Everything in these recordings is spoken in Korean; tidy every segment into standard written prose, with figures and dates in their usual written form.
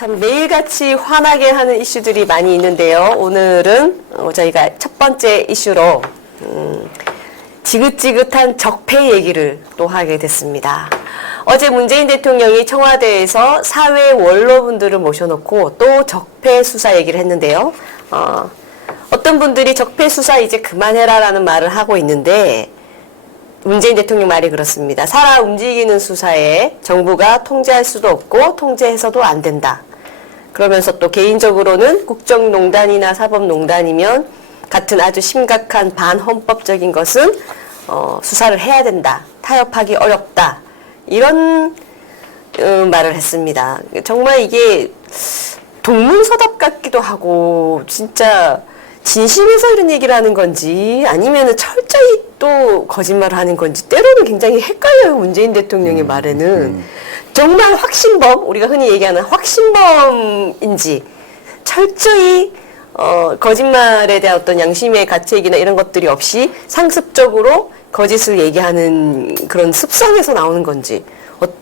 참 매일같이 화나게 하는 이슈들이 많이 있는데요. 오늘은 저희가 첫 번째 이슈로 지긋지긋한 적폐 얘기를 또 하게 됐습니다. 어제 문재인 대통령이 청와대에서 사회 원로분들을 모셔놓고 또 적폐 수사 얘기를 했는데요. 어떤 분들이 적폐 수사 이제 그만해라라는 말을 하고 있는데 문재인 대통령 말이 그렇습니다. 살아 움직이는 수사에 정부가 통제할 수도 없고 통제해서도 안 된다. 그러면서 또 개인적으로는 국정농단이나 사법농단이면 같은 아주 심각한 반헌법적인 것은 수사를 해야 된다. 타협하기 어렵다. 이런 말을 했습니다. 정말 이게 동문서답 같기도 하고 진짜 진심에서 이런 얘기를 하는 건지 아니면 철저히 또 거짓말을 하는 건지 때로는 굉장히 헷갈려요. 문재인 대통령의 말에는. 정말 확신범, 우리가 흔히 얘기하는 확신범인지 철저히 거짓말에 대한 어떤 양심의 가책이나 이런 것들이 없이 상습적으로 거짓을 얘기하는 그런 습성에서 나오는 건지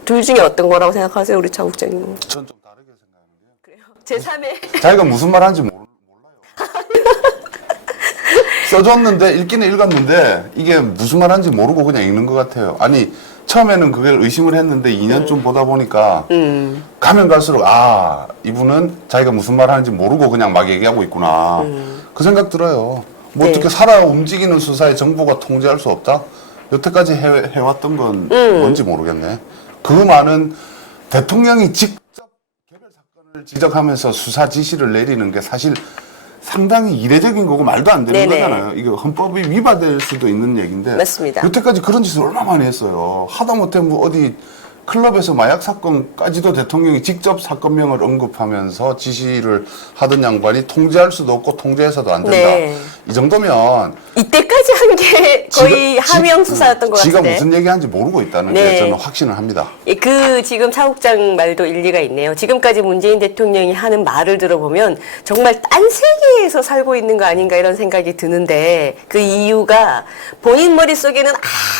둘 중에 어떤 거라고 생각하세요, 우리 차 국장님? 전 좀 다르게 생각하는데요. 그래요? 제3의 자기가 무슨 말 하는지 몰라요. 써줬는데 읽기는 읽었는데 이게 무슨 말 하는지 모르고 그냥 읽는 것 같아요. 아니 처음에는 그걸 의심을 했는데 2년쯤 보다 보니까 가면 갈수록 아 이분은 자기가 무슨 말 하는지 모르고 그냥 막 얘기하고 있구나 그 생각 들어요. 뭐 네. 어떻게 살아 움직이는 수사에 정부가 통제할 수 없다? 여태까지 해왔던 건 뭔지 모르겠네. 그 말은 대통령이 직접 개별 사건을 지적하면서 수사 지시를 내리는 게 사실 상당히 이례적인 거고 말도 안 되는 네네. 거잖아요. 이거 헌법이 위반될 수도 있는 얘기인데 맞습니다. 여태까지 그런 짓을 얼마나 많이 했어요. 하다못해 뭐 어디 클럽에서 마약 사건까지도 대통령이 직접 사건명을 언급하면서 지시를 하던 양반이 통제할 수도 없고 통제해서도 안 된다. 네. 이 정도면 이때까지 한 게 거의 하명 수사였던 것 지가 같은데. 무슨 얘기하는지 모르고 있다는 네. 게 저는 확신을 합니다. 예, 그 지금 차국장 말도 일리가 있네요. 지금까지 문재인 대통령이 하는 말을 들어보면 정말 딴 세계에서 살고 있는 거 아닌가 이런 생각이 드는데 그 이유가 본인 머릿속에는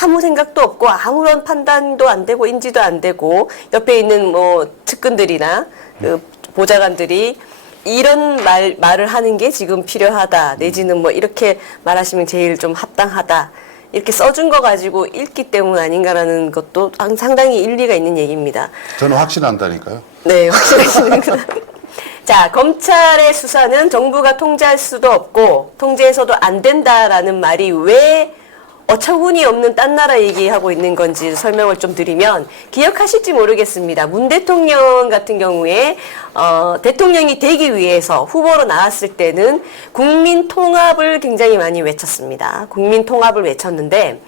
아무 생각도 없고 아무런 판단도 안 되고 인지도 안 되고 옆에 있는 뭐 측근들이나 그 보좌관들이 이런 말을 하는 게 지금 필요하다. 내지는 뭐 이렇게 말하시면 제일 좀 합당하다. 이렇게 써준 거 가지고 읽기 때문 아닌가라는 것도 상당히 일리가 있는 얘기입니다. 저는 확신한다니까요. 네, 확실하시는구나. 자, 검찰의 수사는 정부가 통제할 수도 없고 통제해서도 안 된다라는 말이 왜 어처구니 없는 딴 나라 얘기하고 있는 건지 설명을 좀 드리면 기억하실지 모르겠습니다. 문 대통령 같은 경우에 대통령이 되기 위해서 후보로 나왔을 때는 국민 통합을 굉장히 많이 외쳤습니다. 국민 통합을 외쳤는데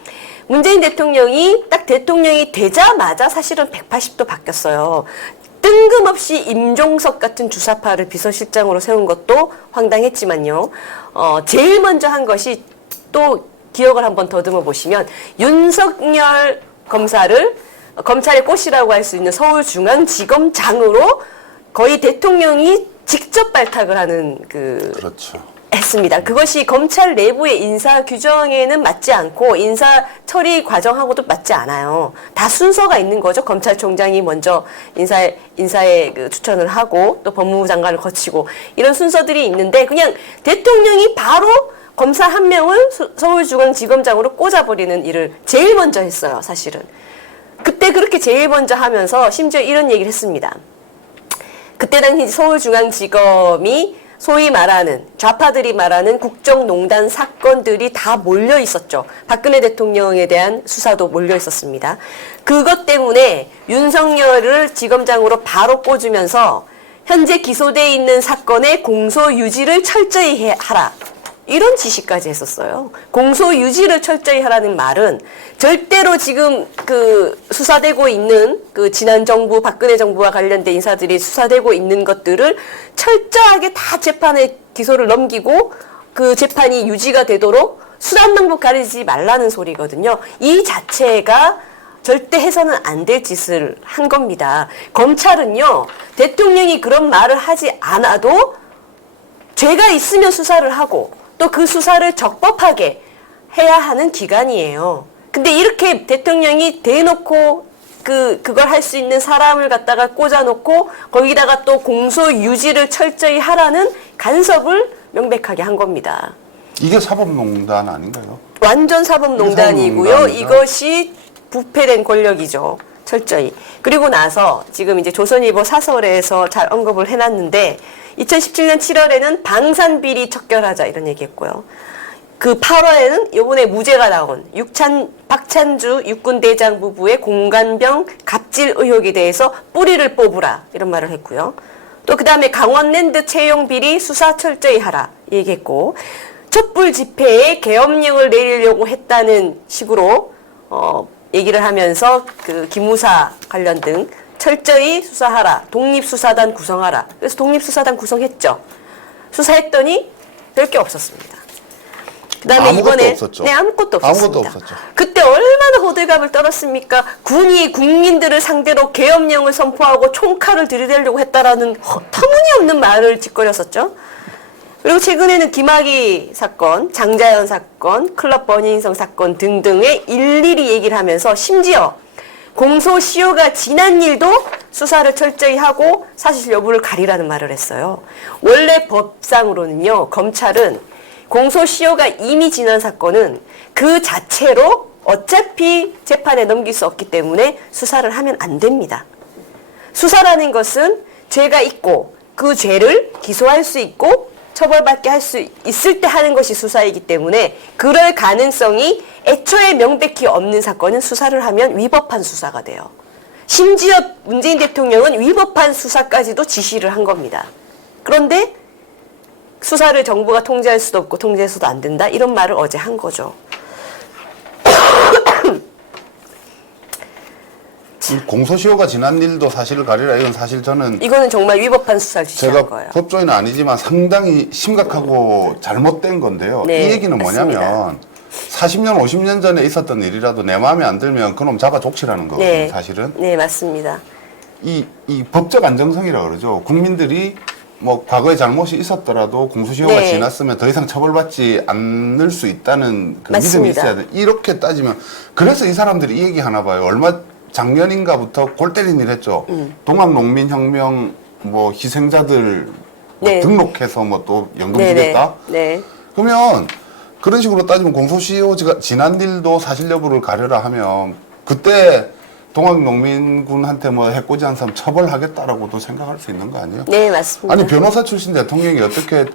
문재인 대통령이 딱 대통령이 되자마자 사실은 180도 바뀌었어요. 뜬금없이 임종석 같은 주사파를 비서실장으로 세운 것도 황당했지만요. 제일 먼저 한 것이 또 기억을 한번 더듬어 보시면 윤석열 검사를 검찰의 꽃이라고 할 수 있는 서울중앙지검장으로 거의 대통령이 직접 발탁을 하는 그렇죠. 했습니다. 그것이 검찰 내부의 인사 규정에는 맞지 않고 인사 처리 과정하고도 맞지 않아요. 다 순서가 있는 거죠. 검찰총장이 먼저 인사에 그 추천을 하고 또 법무부 장관을 거치고 이런 순서들이 있는데 그냥 대통령이 바로 검사 한 명을 서울중앙지검장으로 꽂아버리는 일을 제일 먼저 했어요, 사실은. 그때 그렇게 제일 먼저 하면서 심지어 이런 얘기를 했습니다. 그때 당시 서울중앙지검이 소위 말하는 좌파들이 말하는 국정농단 사건들이 다 몰려 있었죠. 박근혜 대통령에 대한 수사도 몰려 있었습니다. 그것 때문에 윤석열을 지검장으로 바로 꽂으면서 현재 기소돼 있는 사건의 공소 유지를 철저히 하라. 이런 지시까지 했었어요. 공소 유지를 철저히 하라는 말은 절대로 지금 그 수사되고 있는 그 지난 정부 박근혜 정부와 관련된 인사들이 수사되고 있는 것들을 철저하게 다 재판에 기소를 넘기고 그 재판이 유지가 되도록 수단 방법 가리지 말라는 소리거든요. 이 자체가 절대 해서는 안 될 짓을 한 겁니다. 검찰은요, 대통령이 그런 말을 하지 않아도 죄가 있으면 수사를 하고 또 그 수사를 적법하게 해야 하는 기관이에요. 근데 이렇게 대통령이 대놓고 그걸 할 수 있는 사람을 갖다가 꽂아놓고 거기다가 또 공소 유지를 철저히 하라는 간섭을 명백하게 한 겁니다. 이게 사법농단 아닌가요? 완전 사법농단이고요. 사법농단이죠. 이것이 부패된 권력이죠. 철저히. 그리고 나서 지금 이제 조선일보 사설에서 잘 언급을 해놨는데 2017년 7월에는 방산비리 척결하자 이런 얘기했고요. 그 8월에는 이번에 무죄가 나온 박찬주 육군대장 부부의 공관병 갑질 의혹에 대해서 뿌리를 뽑으라 이런 말을 했고요. 또 그 다음에 강원랜드 채용 비리 수사 철저히 하라 얘기했고 촛불 집회에 계엄령을 내리려고 했다는 식으로 얘기를 하면서 그 기무사 관련 등 철저히 수사하라. 독립수사단 구성하라. 그래서 독립수사단 구성했죠. 수사했더니 별게 없었습니다. 그다음에 아무것도 이번에 없었죠. 네, 아무것도 없었습니다. 아무것도 없었죠. 그때 얼마나 호들갑을 떨었습니까? 군이 국민들을 상대로 계엄령을 선포하고 총칼을 들이대려고 했다라는 터무니없는 말을 짓거렸었죠. 그리고 최근에는 김학의 사건, 장자연 사건, 클럽 버닝성 사건 등등의 일일이 얘기를 하면서 심지어 공소시효가 지난 일도 수사를 철저히 하고 사실 여부를 가리라는 말을 했어요. 원래 법상으로는요, 검찰은 공소시효가 이미 지난 사건은 그 자체로 어차피 재판에 넘길 수 없기 때문에 수사를 하면 안 됩니다. 수사라는 것은 죄가 있고 그 죄를 기소할 수 있고 처벌받게 할 수 있을 때 하는 것이 수사이기 때문에 그럴 가능성이 애초에 명백히 없는 사건은 수사를 하면 위법한 수사가 돼요. 심지어 문재인 대통령은 위법한 수사까지도 지시를 한 겁니다. 그런데 수사를 정부가 통제할 수도 없고 통제해서도 안 된다 이런 말을 어제 한 거죠. 이 공소시효가 지난 일도 사실을 가리라. 이건 사실 저는 이거는 정말 위법한 수사를 지시한 제가 거예요. 법조인은 아니지만 상당히 심각하고 잘못된 건데요. 네, 이 얘기는 맞습니다. 뭐냐면 40년, 50년 전에 있었던 일이라도 내 마음에 안 들면 그놈 잡아 족치라는 거거든요. 네, 사실은. 네, 맞습니다. 이 법적 안정성이라고 그러죠. 국민들이 뭐 과거에 잘못이 있었더라도 공소시효가 네. 지났으면 더 이상 처벌받지 않을 수 있다는 그 믿음이 맞습니다. 있어야 돼. 이렇게 따지면 그래서 이 사람들이 이 얘기 하나 봐요. 작년인가부터 골 때린 일 했죠. 동학농민혁명 뭐 희생자들 뭐 네. 등록해서 뭐 또 연금 네네. 주겠다. 네. 그러면 그런 식으로 따지면 공소시효가 지난 일도 사실 여부를 가려라 하면 그때 동학농민군한테 뭐 해코지 한 사람 처벌하겠다라고도 생각할 수 있는 거 아니에요? 네, 맞습니다. 아니 변호사 출신 대통령이 어떻게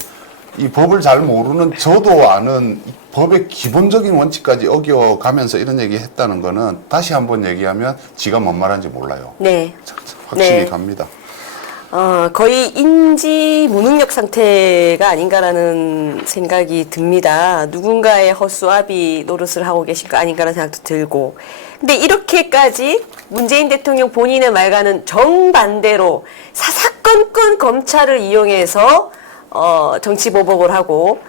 이 법을 잘 모르는 저도 아는 이 법의 기본적인 원칙까지 어겨가면서 이런 얘기 했다는 거는 다시 한번 얘기하면 지가 뭔 말하는지 몰라요. 네. 확신이 네. 갑니다. 거의 인지 무능력 상태가 아닌가라는 생각이 듭니다. 누군가의 허수아비 노릇을 하고 계실 거 아닌가라는 생각도 들고. 근데 이렇게까지 문재인 대통령 본인의 말과는 정반대로 사사건건 검찰을 이용해서 정치 보복을 하고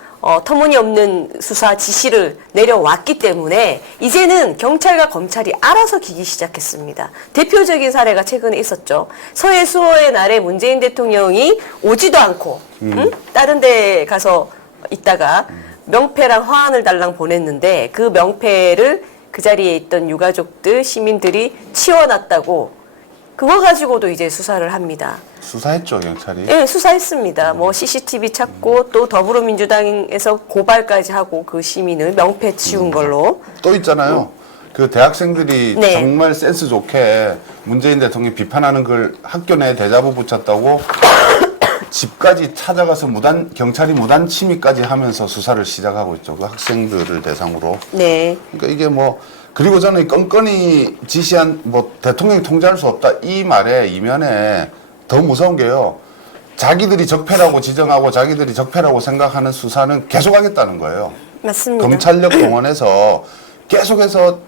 터무니없는 수사 지시를 내려왔기 때문에 이제는 경찰과 검찰이 알아서 기기 시작했습니다. 대표적인 사례가 최근에 있었죠. 서해수호의 날에 문재인 대통령이 오지도 않고 응? 다른 데 가서 있다가 명패랑 화환을 달랑 보냈는데 그 명패를 그 자리에 있던 유가족들, 시민들이 치워놨다고 그거 가지고도 이제 수사를 합니다. 수사했죠 경찰이. 네, 수사했습니다. 뭐 CCTV 찾고 또 더불어민주당에서 고발까지 하고 그 시민을 명패 치운 걸로. 또 있잖아요. 그 대학생들이 네. 정말 센스 좋게 문재인 대통령 비판하는 걸 학교 내에 대자보 붙였다고 집까지 찾아가서 경찰이 무단 침입까지 하면서 수사를 시작하고 있죠. 그 학생들을 대상으로. 네. 그러니까 이게 뭐 그리고 저는 건건이 지시한 뭐 대통령이 통제할 수 없다 이 말에 이면에 더 무서운 게요. 자기들이 적폐라고 지정하고 자기들이 적폐라고 생각하는 수사는 계속하겠다는 거예요. 맞습니다. 검찰력 동원해서 계속해서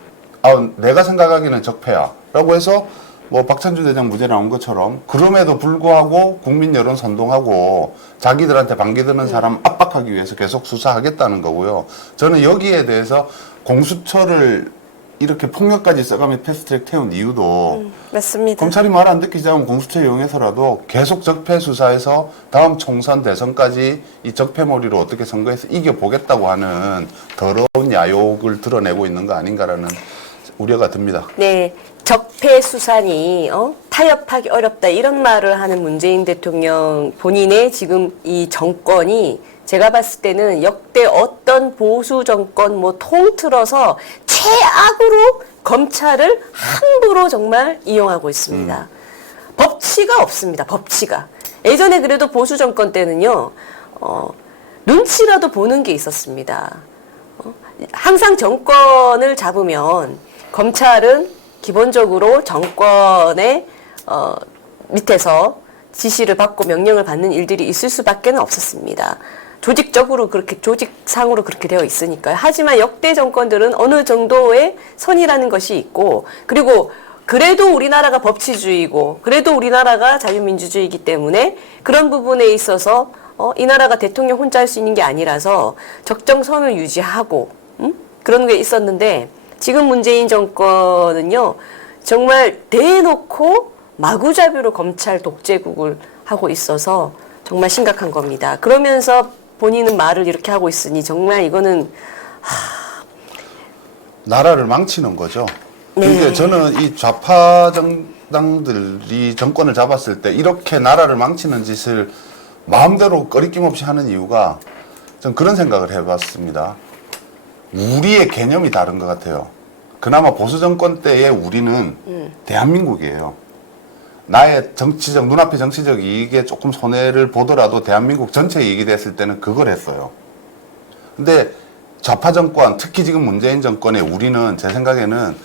내가 생각하기는 적폐야라고 해서 뭐 박찬주 대장 무죄 나온 것처럼 그럼에도 불구하고 국민 여론 선동하고 자기들한테 반기드는 사람 압박하기 위해서 계속 수사하겠다는 거고요. 저는 여기에 대해서 공수처를 이렇게 폭력까지 써가며 패스트트랙 태운 이유도 맞습니다. 검찰이 말 안 듣기 시작하면 공수처 이용해서라도 계속 적폐 수사해서 다음 총선 대선까지 이 적폐몰이로 어떻게 선거해서 이겨보겠다고 하는 더러운 야욕을 드러내고 있는 거 아닌가라는 우려가 듭니다. 네. 적폐 수사니 타협하기 어렵다 이런 말을 하는 문재인 대통령 본인의 지금 이 정권이 제가 봤을 때는 역대 어떤 보수 정권 뭐 통틀어서 최악으로 검찰을 함부로 정말 이용하고 있습니다. 법치가 없습니다. 법치가. 예전에 그래도 보수 정권 때는요. 눈치라도 보는 게 있었습니다. 항상 정권을 잡으면 검찰은 기본적으로 정권의 밑에서 지시를 받고 명령을 받는 일들이 있을 수밖에 없었습니다. 조직적으로 그렇게 조직상으로 그렇게 되어 있으니까요. 하지만 역대 정권들은 어느 정도의 선이라는 것이 있고 그리고 그래도 우리나라가 법치주의고 그래도 우리나라가 자유민주주의이기 때문에 그런 부분에 있어서 이 나라가 대통령 혼자 할 수 있는 게 아니라서 적정선을 유지하고 그런 게 있었는데 지금 문재인 정권은요 정말 대놓고 마구잡이로 검찰 독재국을 하고 있어서 정말 심각한 겁니다. 그러면서 본인은 말을 이렇게 하고 있으니 정말 이거는 나라를 망치는 거죠. 네. 그러니까 저는 이 좌파 정당들이 정권을 잡았을 때 이렇게 나라를 망치는 짓을 마음대로 꺼리낌 없이 하는 이유가 전 그런 생각을 해봤습니다. 우리의 개념이 다른 것 같아요. 그나마 보수 정권 때의 우리는 대한민국이에요. 나의 정치적, 눈앞의 정치적 이익에 조금 손해를 보더라도 대한민국 전체 이익이 됐을 때는 그걸 했어요. 근데 좌파 정권, 특히 지금 문재인 정권의 우리는 제 생각에는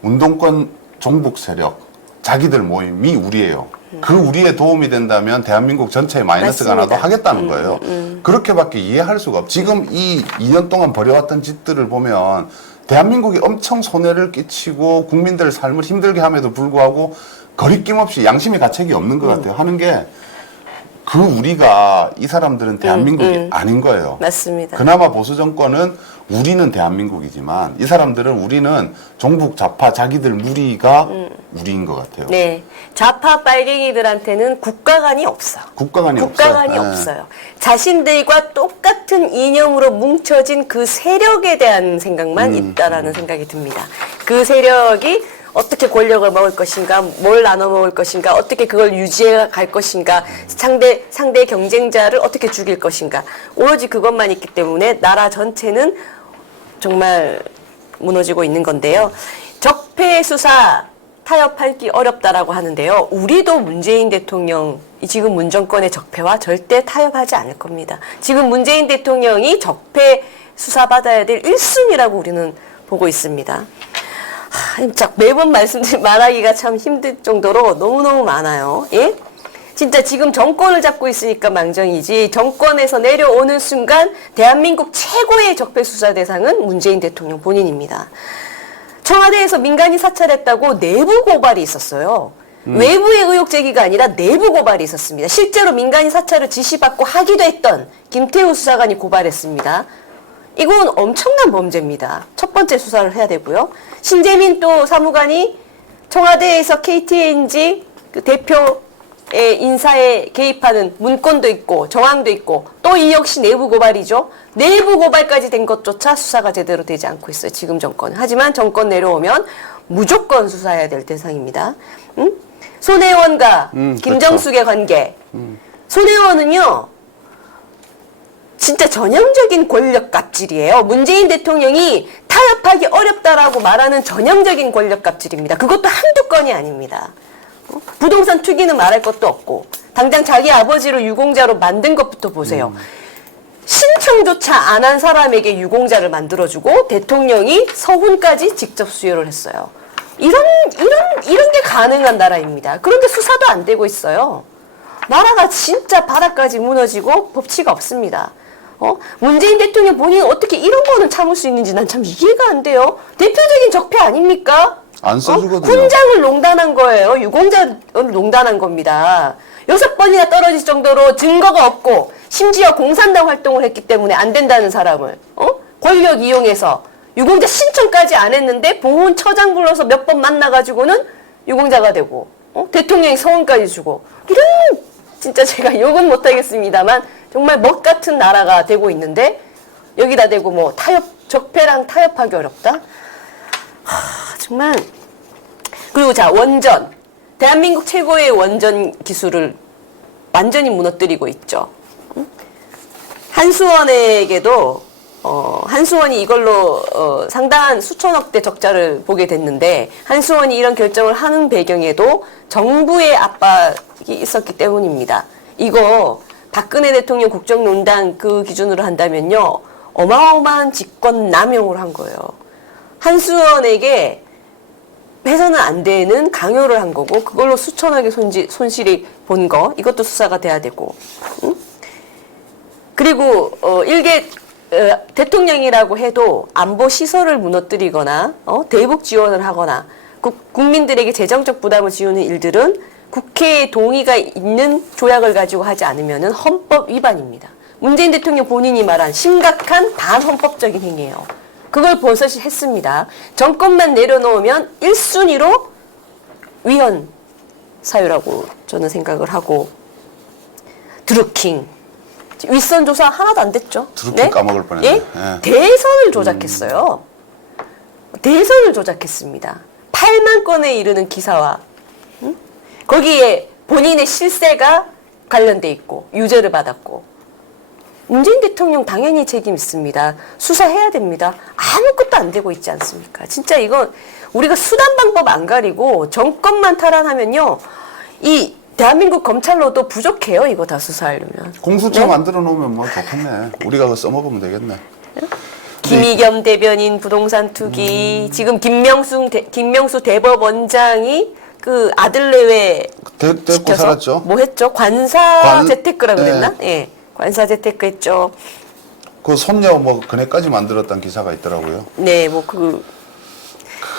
운동권 종북 세력, 자기들 모임이 우리예요. 그 우리에 도움이 된다면 대한민국 전체에 마이너스가 나도 하겠다는 거예요. 그렇게밖에 이해할 수가 없고 지금 이 2년 동안 벌여왔던 짓들을 보면 대한민국이 엄청 손해를 끼치고 국민들 삶을 힘들게 함에도 불구하고 거리낌 없이 양심의 가책이 없는 것 같아요. 하는 게 그 우리가 이 사람들은 대한민국이 아닌 거예요. 맞습니다. 그나마 보수 정권은 우리는 대한민국이지만 이 사람들은 우리는 종북 좌파 자기들 무리가 우리인 것 같아요. 네, 좌파 빨갱이들한테는 국가관이 없어요. 국가관이 국가관이 없어요. 없어요. 자신들과 똑같은 이념으로 뭉쳐진 그 세력에 대한 생각만 있다라는 생각이 듭니다. 그 세력이 어떻게 권력을 먹을 것인가, 뭘 나눠 먹을 것인가, 어떻게 그걸 유지해 갈 것인가, 상대 경쟁자를 어떻게 죽일 것인가, 오로지 그것만 있기 때문에 나라 전체는 정말 무너지고 있는 건데요. 적폐 수사 타협하기 어렵다라고 하는데요. 우리도 문재인 대통령, 지금 문정권의 적폐와 절대 타협하지 않을 겁니다. 지금 문재인 대통령이 적폐 수사받아야 될 1순위라고 우리는 보고 있습니다. 매번 말하기가 참 힘들 정도로 너무너무 많아요. 예? 진짜 지금 정권을 잡고 있으니까 망정이지 정권에서 내려오는 순간 대한민국 최고의 적폐 수사 대상은 문재인 대통령 본인입니다. 청와대에서 민간인 사찰했다고 내부 고발이 있었어요. 외부의 의혹 제기가 아니라 내부 고발이 있었습니다. 실제로 민간인 사찰을 지시받고 하기도 했던 김태우 수사관이 고발했습니다. 이건 엄청난 범죄입니다. 첫 번째 수사를 해야 되고요. 신재민 또 사무관이 청와대에서 KTNG 그 대표의 인사에 개입하는 문건도 있고 정황도 있고 또 이 역시 내부 고발이죠. 내부 고발까지 된 것조차 수사가 제대로 되지 않고 있어요. 지금 정권은. 하지만 정권 내려오면 무조건 수사해야 될 대상입니다. 손혜원과 김정숙의 관계. 손혜원은요. 진짜 전형적인 권력 갑질이에요. 문재인 대통령이 타협하기 어렵다라고 말하는 전형적인 권력 갑질입니다. 그것도 한두 건이 아닙니다. 부동산 투기는 말할 것도 없고 당장 자기 아버지를 유공자로 만든 것부터 보세요. 신청조차 안 한 사람에게 유공자를 만들어주고 대통령이 서훈까지 직접 수여를 했어요. 이런 게 가능한 나라입니다. 그런데 수사도 안 되고 있어요. 나라가 진짜 바닥까지 무너지고 법치가 없습니다. 문재인 대통령 본인은 어떻게 이런 거는 참을 수 있는지 난 참 이해가 안 돼요. 대표적인 적폐 아닙니까? 안 써주거든요. 훈장을 농단한 거예요. 유공자를 농단한 겁니다. 6번이나 떨어질 정도로 증거가 없고 심지어 공산당 활동을 했기 때문에 안 된다는 사람을 권력 이용해서 유공자 신청까지 안 했는데 보훈처장 불러서 몇 번 만나가지고는 유공자가 되고 대통령이 서훈까지 주고 이런 진짜 제가 욕은 못하겠습니다만 정말 먹 같은 나라가 되고 있는데 여기다 대고 뭐 적폐랑 타협하기 어렵다? 정말 그리고 자, 원전. 대한민국 최고의 원전 기술을 완전히 무너뜨리고 있죠. 한수원에게도 한수원이 이걸로 상당한 수천억대 적자를 보게 됐는데, 한수원이 이런 결정을 하는 배경에도 정부의 압박이 있었기 때문입니다. 이거 박근혜 대통령 국정농단 그 기준으로 한다면요, 어마어마한 직권 남용을 한 거예요. 한수원에게 해서는 안 되는 강요를 한 거고, 그걸로 수천억의 손실이 본 거, 이것도 수사가 돼야 되고. 그리고 일개 대통령이라고 해도 안보 시설을 무너뜨리거나 대북 지원을 하거나 국민들에게 재정적 부담을 지우는 일들은 국회의 동의가 있는 조약을 가지고 하지 않으면 헌법 위반입니다. 문재인 대통령 본인이 말한 심각한 반헌법적인 행위예요. 그걸 버섯이 했습니다. 정권만 내려놓으면 1순위로 위헌 사유라고 저는 생각을 하고, 드루킹 윗선 조사 하나도 안 됐죠. 드루킹 까먹을 뻔했네. 예? 예. 대선을 조작했어요. 대선을 조작했습니다. 8만 건에 이르는 기사와 거기에 본인의 실세가 관련돼 있고 유죄를 받았고, 문재인 대통령 당연히 책임 있습니다. 수사해야 됩니다. 아무것도 안 되고 있지 않습니까? 진짜 이건 우리가 수단 방법 안 가리고 정권만 탈환하면요, 이 대한민국 검찰로도 부족해요. 이거 다 수사하려면. 공수처 네? 만들어 놓으면 뭐 좋겠네. 우리가 그거 써먹으면 되겠네. 김의겸 대변인 부동산 투기, 지금 김명수 대법원장이 그 아들 내외 데리고 시켜서 살았죠. 뭐 했죠? 관사 재테크라 네. 그랬나? 예. 관사 재테크 했죠. 그 손녀 뭐 그네까지 만들었다는 기사가 있더라고요. 네,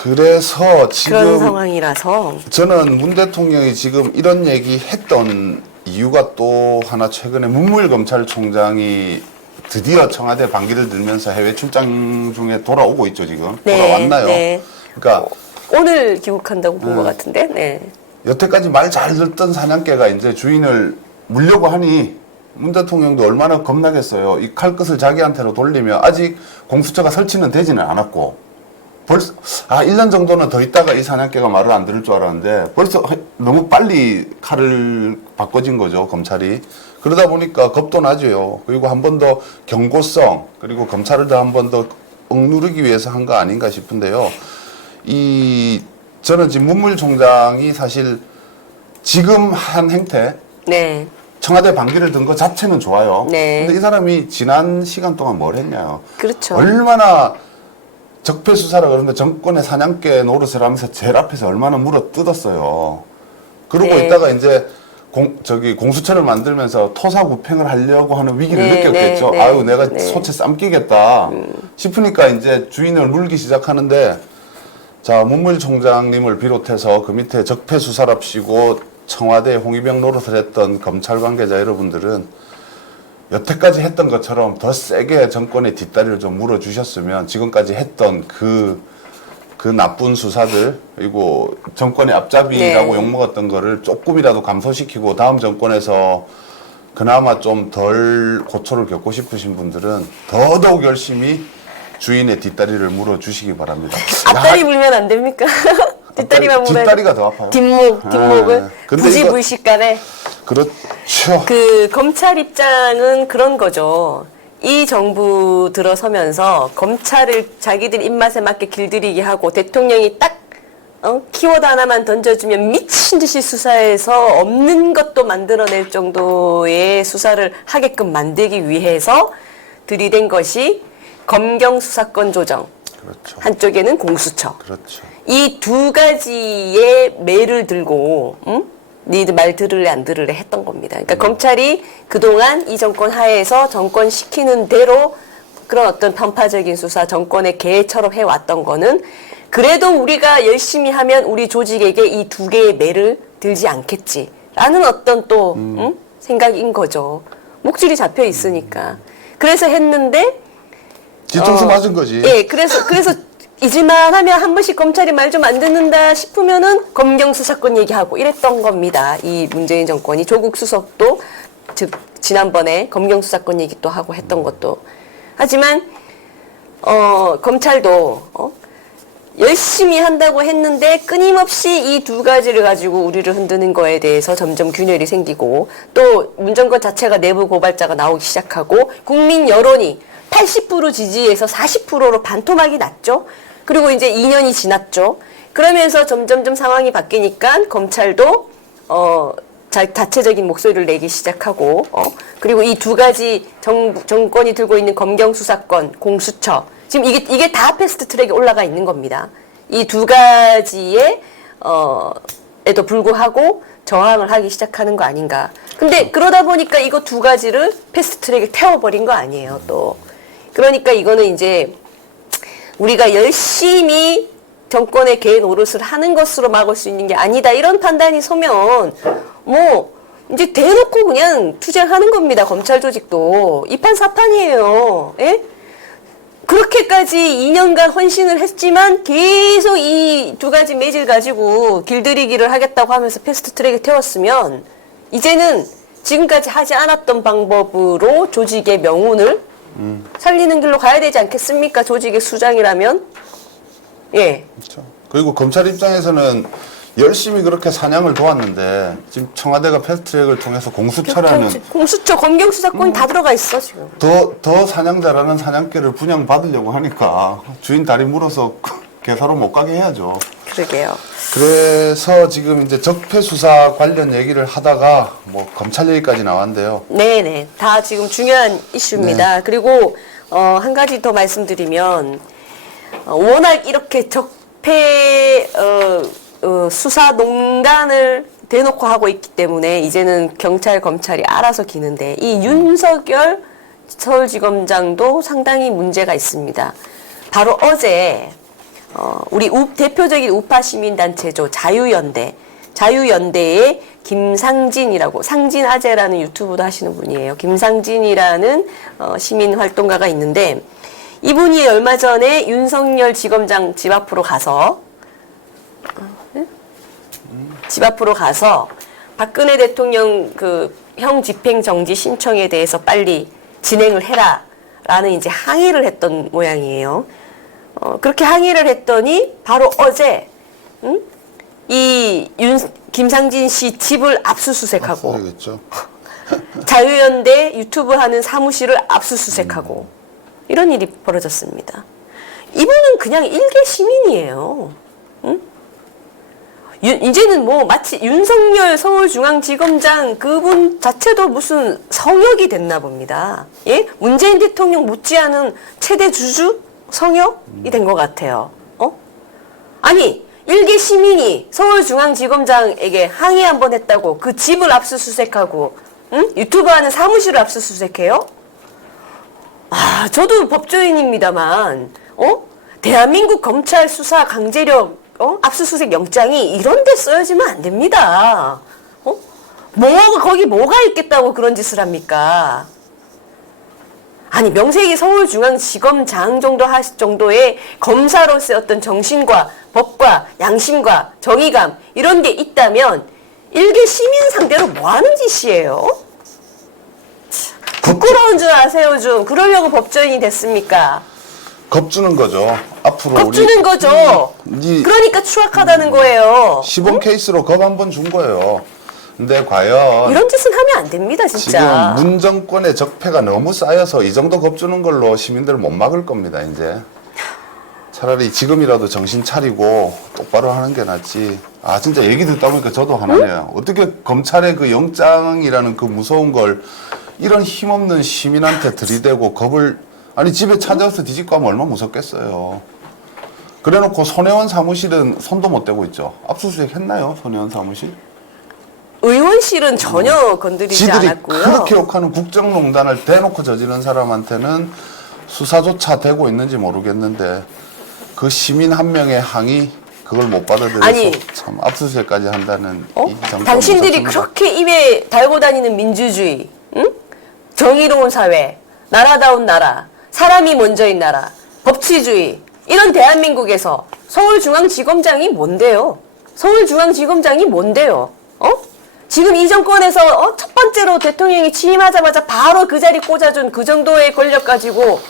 그래서 그런 지금 상황이라서. 저는 문 대통령이 지금 이런 얘기 했던 이유가 또 하나, 최근에 문무일 검찰총장이 드디어 청와대 반기를 들면서 해외 출장 중에 돌아오고 있죠, 지금. 네, 돌아왔나요? 네. 그러니까 오늘 귀국한다고 본 것 같은데, 네. 여태까지 말 잘 듣던 사냥개가 이제 주인을 물려고 하니 문 대통령도 얼마나 겁나겠어요. 이 칼끝을 자기한테로 돌리며, 아직 공수처가 설치는 되지는 않았고, 벌써 1년 정도는 더 있다가 이 사냥개가 말을 안 들을 줄 알았는데 벌써 너무 빨리 칼을 바꿔진 거죠, 검찰이. 그러다 보니까 겁도 나죠. 그리고 한 번 더 경고성, 그리고 검찰을 더 한 번 더 억누르기 위해서 한 거 아닌가 싶은데요. 저는 지금 문무일 총장이 사실 지금 한 행태, 네. 청와대 반기를 든 거 자체는 좋아요. 네. 근데 이 사람이 지난 시간 동안 뭘 했냐요. 그렇죠. 얼마나 적폐 수사라 그러는데 정권의 사냥개 노릇을 하면서 제일 앞에서 얼마나 물어 뜯었어요. 그러고 네. 있다가 이제 공수처를 만들면서 토사구팽을 하려고 하는 위기를 네, 느꼈겠죠. 네, 네. 아유, 내가 네. 소채 쌈끼겠다 싶으니까 이제 주인을 물기 시작하는데, 자, 문무일 총장님을 비롯해서 그 밑에 적폐 수사랍시고 청와대 홍위병 노릇을 했던 검찰 관계자 여러분들은 여태까지 했던 것처럼 더 세게 정권의 뒷다리를 좀 물어주셨으면 지금까지 했던 그 나쁜 수사들, 그리고 정권의 앞잡이라고 네. 욕먹었던 거를 조금이라도 감소시키고 다음 정권에서 그나마 좀 덜 고초를 겪고 싶으신 분들은 더더욱 열심히 주인의 뒷다리를 물어주시기 바랍니다. 앞다리 물면 안 됩니까? 뒷다리만 물어야 뒷다리가 더 아파요. 뒷목을 근데 부지불식간에. 그렇죠. 그 검찰 입장은 그런 거죠. 이 정부 들어서면서 검찰을 자기들 입맛에 맞게 길들이게 하고, 대통령이 딱 키워드 하나만 던져주면 미친 듯이 수사해서 없는 것도 만들어낼 정도의 수사를 하게끔 만들기 위해서 들이댄 것이 검경 수사권 조정. 그렇죠. 한쪽에는 공수처. 그렇죠. 이 두 가지의 매를 들고, 니들 말 들을래 안 들을래 했던 겁니다. 그러니까 검찰이 그동안 이 정권 하에서 정권 시키는 대로 그런 어떤 편파적인 수사, 정권의 개처럼 해왔던 거는, 그래도 우리가 열심히 하면 우리 조직에게 이 두 개의 매를 들지 않겠지라는 어떤 또 생각인 거죠. 목줄이 잡혀 있으니까. 그래서 했는데, 뒤통수 맞은 거지. 예, 그래서 잊을만 하면 한 번씩 검찰이 말 좀 안 듣는다 싶으면은 검경 수사권 얘기하고 이랬던 겁니다. 이 문재인 정권이. 조국 수석도 즉 지난번에 검경 수사권 얘기 또 하고 했던 것도. 하지만 검찰도 열심히 한다고 했는데 끊임없이 이 두 가지를 가지고 우리를 흔드는 거에 대해서 점점 균열이 생기고 또 문정권 자체가 내부 고발자가 나오기 시작하고 국민 여론이 80% 지지에서 40%로 반토막이 났죠. 그리고 이제 2년이 지났죠. 그러면서 점점점 상황이 바뀌니까 검찰도 자체적인 목소리를 내기 시작하고 그리고 이 두 가지 정권이 들고 있는 검경수사권, 공수처 지금 이게 다 패스트 트랙에 올라가 있는 겁니다. 이 두 가지에 에도 불구하고 저항을 하기 시작하는 거 아닌가. 근데 그러다 보니까 이거 두 가지를 패스트 트랙에 태워버린 거 아니에요, 또. 그러니까 이거는 이제 우리가 열심히 정권의 개 노릇을 하는 것으로 막을 수 있는 게 아니다. 이런 판단이 서면 뭐 이제 대놓고 그냥 투쟁하는 겁니다. 검찰 조직도. 이판사판이에요. 예? 그렇게까지 2년간 헌신을 했지만 계속 이 두 가지 매질 가지고 길들이기를 하겠다고 하면서 패스트 트랙에 태웠으면 이제는 지금까지 하지 않았던 방법으로 조직의 명운을 살리는 길로 가야 되지 않겠습니까? 조직의 수장이라면. 예. 그렇죠. 그리고 검찰 입장에서는 열심히 그렇게 사냥을 도왔는데 지금 청와대가 패스트트랙을 통해서 공수처라는 공수처 검경수사권이 다 들어가 있어 지금. 더 사냥 잘하는 사냥개를 분양받으려고 하니까 주인 다리 물어서 개사로 못 가게 해야죠. 그러게요. 그래서 지금 이제 적폐 수사 관련 얘기를 하다가 뭐 검찰 얘기까지 나왔는데요. 네네. 다 지금 중요한 이슈입니다. 네. 그리고 한 가지 더 말씀드리면 워낙 이렇게 적폐 수사농단을 대놓고 하고 있기 때문에 이제는 경찰, 검찰이 알아서 기는데 이 윤석열 서울지검장도 상당히 문제가 있습니다. 바로 어제 우리 대표적인 우파 시민단체죠. 자유연대의 김상진이라고, 상진아재라는 유튜브도 하시는 분이에요. 김상진이라는 시민활동가가 있는데 이분이 얼마 전에 윤석열 지검장 집 앞으로 가서 박근혜 대통령 형 집행 정지 신청에 대해서 빨리 진행을 해라라는 이제 항의를 했던 모양이에요. 그렇게 항의를 했더니 바로 어제 김상진 씨 집을 압수수색하고 자유연대 유튜브 하는 사무실을 압수수색하고 이런 일이 벌어졌습니다. 이분은 그냥 일개 시민이에요. 이제는 뭐 마치 윤석열 서울중앙지검장 그분 자체도 무슨 성역이 됐나 봅니다. 예? 문재인 대통령 못지않은 최대 주주 성역이 된 것 같아요. 아니 일개 시민이 서울중앙지검장에게 항의 한번 했다고 그 집을 압수수색하고 유튜브 하는 사무실을 압수수색해요? 저도 법조인입니다만 대한민국 검찰 수사 강제력 압수수색 영장이 이런 데 쓰여지면 안 됩니다. 거기 뭐가 있겠다고 그런 짓을 합니까? 아니 명색이 서울중앙지검장 정도 하실 정도의 검사로서의 어떤 정신과 법과 양심과 정의감 이런 게 있다면 일개 시민 상대로 뭐 하는 짓이에요? 부끄러운 줄 아세요 좀. 그러려고 법조인이 됐습니까? 겁주는 거죠. 앞으로 겁주는 거죠. 그러니까 추악하다는 거예요. 시범 케이스로 겁 한 번 준 거예요. 근데 과연 이런 짓은 하면 안 됩니다, 진짜. 지금 문정권의 적폐가 너무 쌓여서 이 정도 겁주는 걸로 시민들 못 막을 겁니다, 이제. 차라리 지금이라도 정신 차리고 똑바로 하는 게 낫지. 진짜 얘기 듣다 보니까 저도 화나네요. 어떻게 검찰의 그 영장이라는 그 무서운 걸 이런 힘없는 시민한테 들이대고 겁을 아니 집에 찾아와서 뒤집고 하면 얼마나 무섭겠어요. 그래놓고 손혜원 사무실은 손도 못 대고 있죠. 압수수색 했나요, 손혜원 사무실? 의원실은 전혀 건드리지 않았고요. 그렇게 욕하는 국정농단을 대놓고 저지른 사람한테는 수사조차 되고 있는지 모르겠는데 그 시민 한 명의 항의 그걸 못 받아들여서 참 압수수색까지 한다는 이 정권 당신들이 무섭습니다. 그렇게 입에 달고 다니는 민주주의, 정의로운 사회, 나라다운 나라, 사람이 먼저인 나라, 법치주의 이런 대한민국에서 서울중앙지검장이 뭔데요? 서울중앙지검장이 뭔데요? 지금 이 정권에서 첫 번째로 대통령이 취임하자마자 바로 그 자리 꽂아준 그 정도의 권력 가지고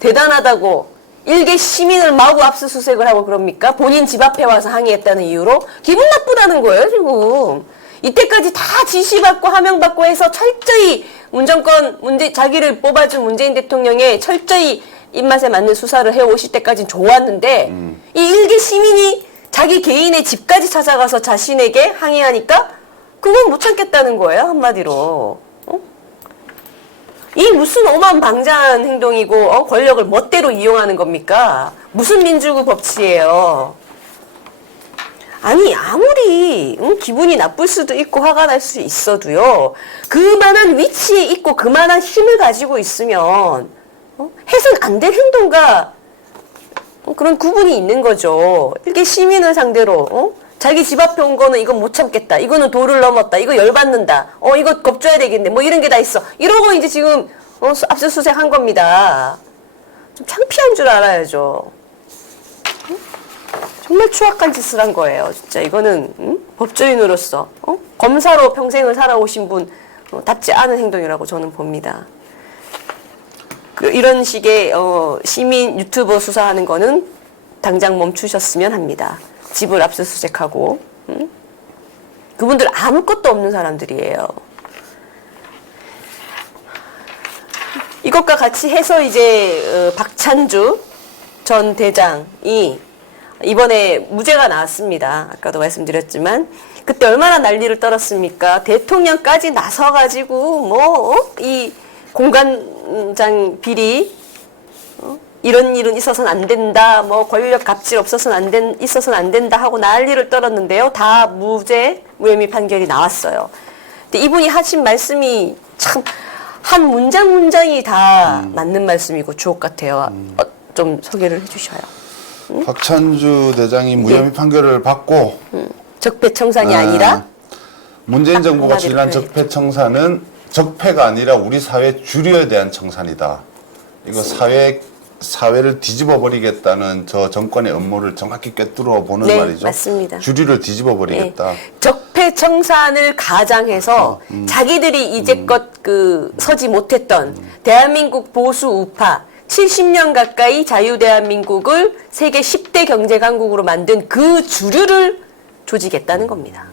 대단하다고 일개 시민을 마구 압수수색을 하고 그럽니까? 본인 집 앞에 와서 항의했다는 이유로 기분 나쁘다는 거예요, 지금. 이때까지 다 지시받고 하명받고 해서 철저히 자기를 뽑아준 문재인 대통령의 철저히 입맛에 맞는 수사를 해오실 때까지는 좋았는데, 이 일개 시민이 자기 개인의 집까지 찾아가서 자신에게 항의하니까 그건 못 참겠다는 거예요, 한마디로. 이 무슨 오만방자한 행동이고 권력을 멋대로 이용하는 겁니까? 무슨 민주구 법치예요? 아니 아무리 기분이 나쁠 수도 있고 화가 날 수 있어도요. 그만한 위치에 있고 그만한 힘을 가지고 있으면 해서는 안 될 행동과 그런 구분이 있는 거죠. 이렇게 시민을 상대로 자기 집 앞에 온 거는 이건 못 참겠다. 이거는 도를 넘었다. 이거 열받는다. 이거 겁줘야 되겠네. 뭐 이런 게 다 있어. 이러고 이제 지금 압수수색 한 겁니다. 좀 창피한 줄 알아야죠. 정말 추악한 짓을 한 거예요. 진짜 이거는 법조인으로서 검사로 평생을 살아오신 분 답지 않은 행동이라고 저는 봅니다. 이런 식의 시민 유튜버 수사하는 거는 당장 멈추셨으면 합니다. 집을 압수수색하고 그분들 아무것도 없는 사람들이에요. 이것과 같이 해서 이제 박찬주 전 대장이 이번에 무죄가 나왔습니다. 아까도 말씀드렸지만 그때 얼마나 난리를 떨었습니까? 대통령까지 나서가지고 이 공관장 비리 이런 일은 있어서는 안 된다. 권력 갑질 있어서는 안 된다 하고 난리를 떨었는데요. 다 무혐의 판결이 나왔어요. 근데 이분이 하신 말씀이 참 한 문장이 다 맞는 말씀이고 주옥 같아요. 좀 소개를 해주셔요. 박찬주 대장이 무혐의 판결을 받고 적폐청산이 아니라 문재인 정부가 지난 한마디로, 적폐청산은 적폐가 아니라 우리 사회 주류에 대한 청산이다. 이거 사회를 뒤집어 버리겠다는 저 정권의 음모를 정확히 꿰뚫어 보는 네, 말이죠. 맞습니다. 주류를 뒤집어 버리겠다. 네. 적폐청산을 가장해서 자기들이 이제껏 서지 못했던 대한민국 보수 우파 70년 가까이 자유대한민국을 세계 10대 경제 강국으로 만든 그 주류를 조직했다는 겁니다.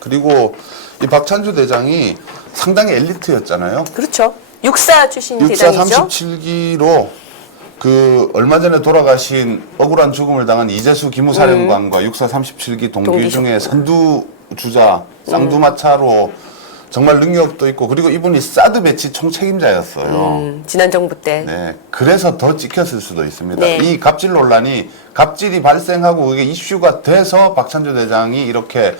그리고 이 박찬주 대장이 상당히 엘리트였잖아요. 그렇죠. 육사 출신 육사 대장이죠. 37기로 얼마 전에 돌아가신 억울한 죽음을 당한 이재수 기무사령관과 육사 37기 동기 중에 선두주자, 쌍두마차로 정말 능력도 있고 그리고 이분이 사드 배치 총책임자였어요. 지난 정부 때. 네, 그래서 더 찍혔을 수도 있습니다. 네. 이 갑질 논란이 갑질이 발생하고 그게 이슈가 돼서 박찬주 대장이 이렇게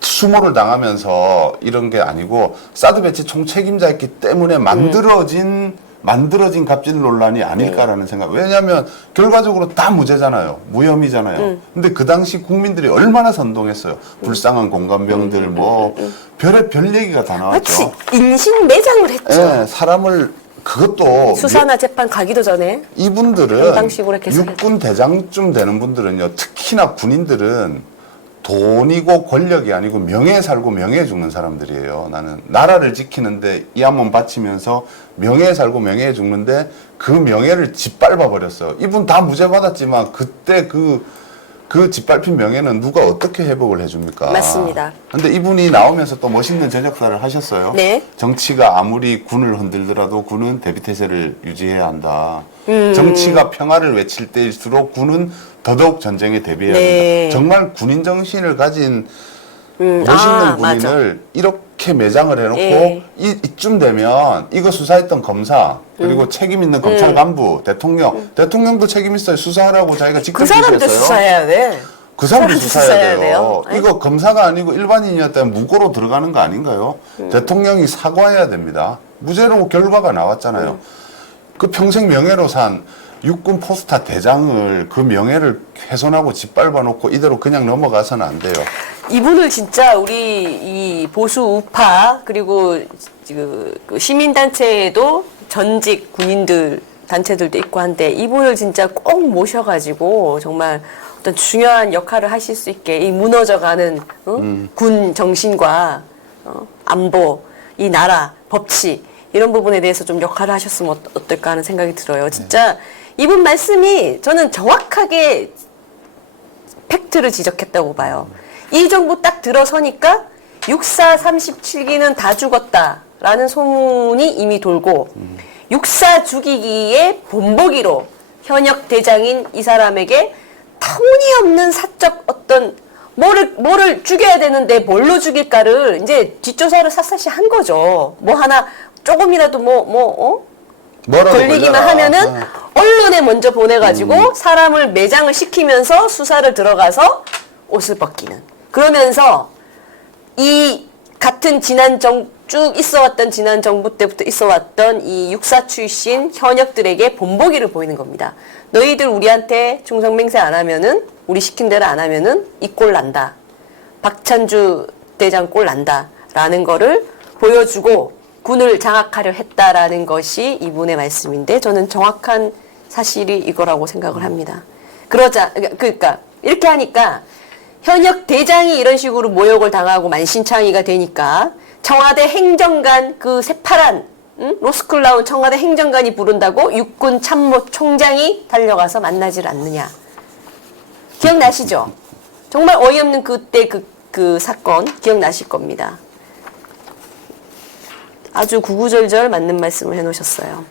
수모를 당하면서 이런 게 아니고 사드 배치 총책임자였기 때문에 만들어진 갑질 논란이 아닐까라는 생각. 왜냐하면 결과적으로 다 무죄잖아요. 무혐의잖아요. 근데 그 당시 국민들이 얼마나 선동했어요. 불쌍한 공감병들 별의 별 얘기가 다 나왔죠. 마치 인신 매장을 했죠. 네, 사람을 그것도 수사나 재판 가기도 전에 이분들은 평당식으로 이렇게 육군 대장쯤 되는 분들은요. 특히나 군인들은 돈이고 권력이 아니고 명예에 살고 명예에 죽는 사람들이에요. 나는 나라를 지키는데 이 한 몸 바치면서 명예에 살고 명예에 죽는데 그 명예를 짓밟아 버렸어요. 이분 다 무죄 받았지만 그때 그 짓밟힌 명예는 누가 어떻게 회복을 해줍니까? 맞습니다. 근데 이분이 나오면서 또 멋있는 전역사를 하셨어요. 네. 정치가 아무리 군을 흔들더라도 군은 대비태세를 유지해야 한다. 정치가 평화를 외칠 때일수록 군은 더더욱 전쟁에 대비해야 네. 한다. 정말 군인 정신을 가진 멋있는 군인을 이렇게 매장을 해놓고 예. 이쯤 되면 이거 수사했던 검사 그리고 책임 있는 검찰 간부 대통령도 책임 있어요. 수사하라고 자기가 직접 그 사람도 지시했어요. 수사해야 돼. 그 사람도 수사해야 돼요. 돼요. 이거 검사가 아니고 일반인이었다면 무고로 들어가는 거 아닌가요? 대통령이 사과해야 됩니다. 무죄로 결과가 나왔잖아요. 그 평생 명예로 산 육군 포스타 대장을 그 명예를 훼손하고 짓밟아 놓고 이대로 그냥 넘어가서는 안 돼요. 이분을 진짜 우리 이 보수 우파 그리고 그 시민단체에도 전직 군인들 단체들도 있고 한데 이분을 진짜 꼭 모셔가지고 정말 어떤 중요한 역할을 하실 수 있게 이 무너져가는 군 정신과 안보, 이 나라, 법치 이런 부분에 대해서 좀 역할을 하셨으면 어떨까 하는 생각이 들어요. 진짜 이분 말씀이 저는 정확하게 팩트를 지적했다고 봐요. 이 정부 딱 들어서니까 6.4 37기는 다 죽었다라는 소문이 이미 돌고 6.4 죽이기의 본보기로 현역 대장인 이 사람에게 터무니없는 사적 어떤 뭐를 죽여야 되는데 뭘로 죽일까를 이제 뒷조사를 샅샅이 한 거죠. 뭐 하나 조금이라도 뭐라도 걸리기만 걸려라. 하면은 언론에 먼저 보내가지고 사람을 매장을 시키면서 수사를 들어가서 옷을 벗기는. 그러면서 이 같은 쭉 있어왔던 지난 정부 때부터 있어왔던 이 육사 출신 현역들에게 본보기를 보이는 겁니다. 너희들 우리한테 충성맹세 안 하면은 우리 시킨 대로 안 하면은 이 꼴 난다. 박찬주 대장 꼴 난다. 라는 거를 보여주고 군을 장악하려 했다라는 것이 이분의 말씀인데 저는 정확한 사실이 이거라고 생각을 합니다. 그러니까 이렇게 하니까 현역 대장이 이런 식으로 모욕을 당하고 만신창이가 되니까 청와대 행정관 그 새파란 로스쿨 나온 청와대 행정관이 부른다고 육군 참모 총장이 달려가서 만나질 않느냐. 기억나시죠? 정말 어이없는 그때 그 사건 기억나실 겁니다. 아주 구구절절 맞는 말씀을 해놓으셨어요.